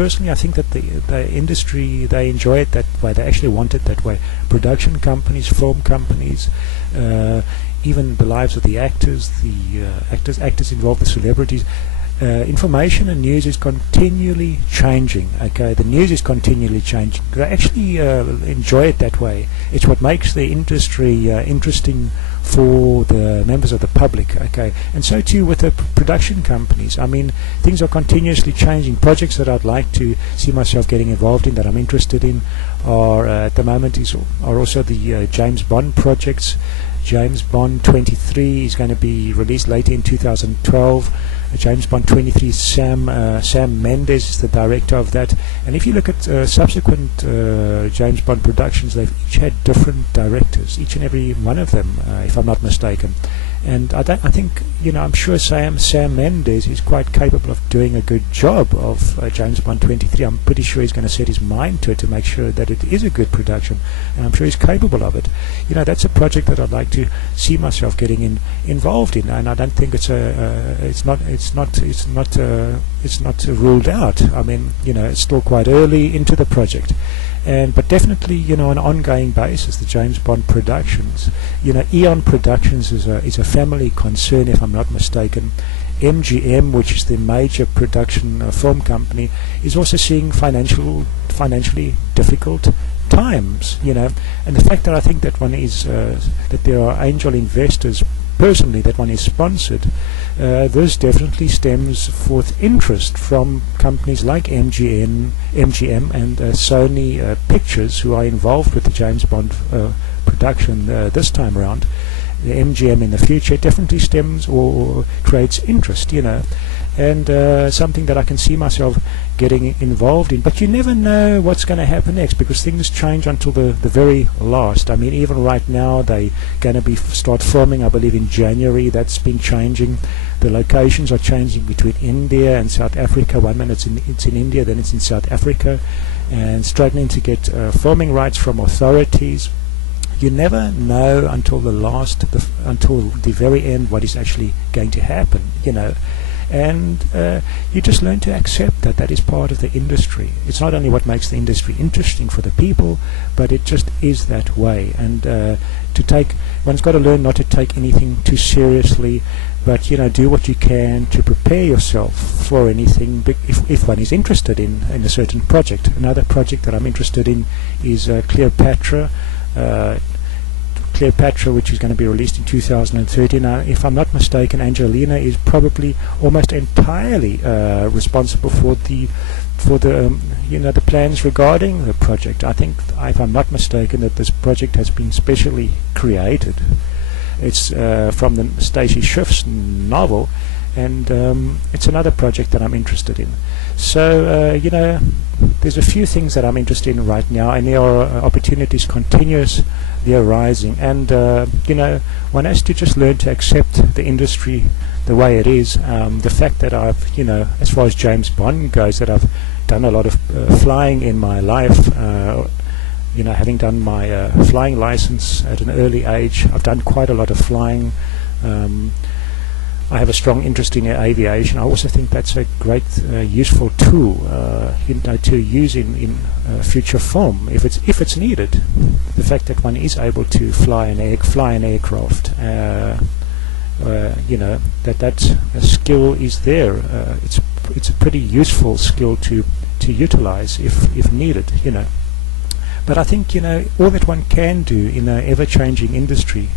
personally, I think that the industry, they enjoy it that way. They actually want it that way. Production companies, film companies, even the lives of the actors, actors involved, the celebrities. Information and news is continually changing. Okay, the news is continually changing. They actually enjoy it that way. It's what makes the industry interesting for the members of the public. Okay, and so too with the production companies. I mean, things are continuously changing. Projects that I'd like to see myself getting involved in, that I'm interested in, are at the moment are also the James Bond projects. James Bond 23 is going to be released later in 2012. James Bond 23, Sam Mendes is the director of that. And if you look at subsequent James Bond productions, they've each had different directors, each and every one of them, if I'm not mistaken. And I think, I'm sure Sam Mendes is quite capable of doing a good job of James Bond 23. I'm pretty sure he's going to set his mind to it to make sure that it is a good production, and I'm sure he's capable of it. That's a project that I'd like to see myself getting involved in, and I don't think it's not ruled out. I mean, it's still quite early into the project. But definitely, on an ongoing basis, the James Bond productions, Eon Productions is a family concern, if I'm not mistaken. MGM, which is the major production film company, is also seeing financially difficult times, and the fact that I think that one is that there are angel investors, personally, that one is sponsored, this definitely stems forth interest from companies like MGM and Sony Pictures, who are involved with the James Bond production this time around. The MGM in the future definitely stems or creates interest, and something that I can see myself getting involved in. But you never know what's going to happen next, because things change until the very last. I mean, even right now they're going to start filming, I believe, in January. That's been changing. The locations are changing between India and South Africa. One minute it's in India, then it's in South Africa, and struggling to get filming rights from authorities. You never know until until the very end what is actually going to happen, and you just learn to accept that is part of the industry. It's not only what makes the industry interesting for the people, but it just is that way. And one's got to learn not to take anything too seriously, but do what you can to prepare yourself for anything if one is interested in a certain project. Another project that I'm interested in is Cleopatra, which is going to be released in 2013. Now, if I'm not mistaken, Angelina is probably almost entirely responsible for the plans regarding the project. I think, if I'm not mistaken, that this project has been specially created. It's from the Stacy Schiff's novel, and it's another project that I'm interested in. So there's a few things that I'm interested in right now, and there are opportunities continuously arising, and one has to just learn to accept the industry the way it is. The fact that I've, as far as James Bond goes, that I've done a lot of flying in my life, having done my flying license at an early age, I've done quite a lot of flying. I have a strong interest in aviation. I also think that's a great useful tool to use in future film if it's needed. The fact that one is able to fly an aircraft, that skill is there. It's a pretty useful skill to utilize if needed. But I think all that one can do in an ever-changing industry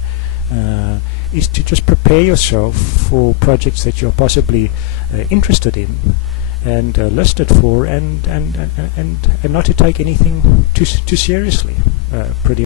is to just prepare yourself for projects that you're possibly interested in and listed for, and not to take anything too seriously, pretty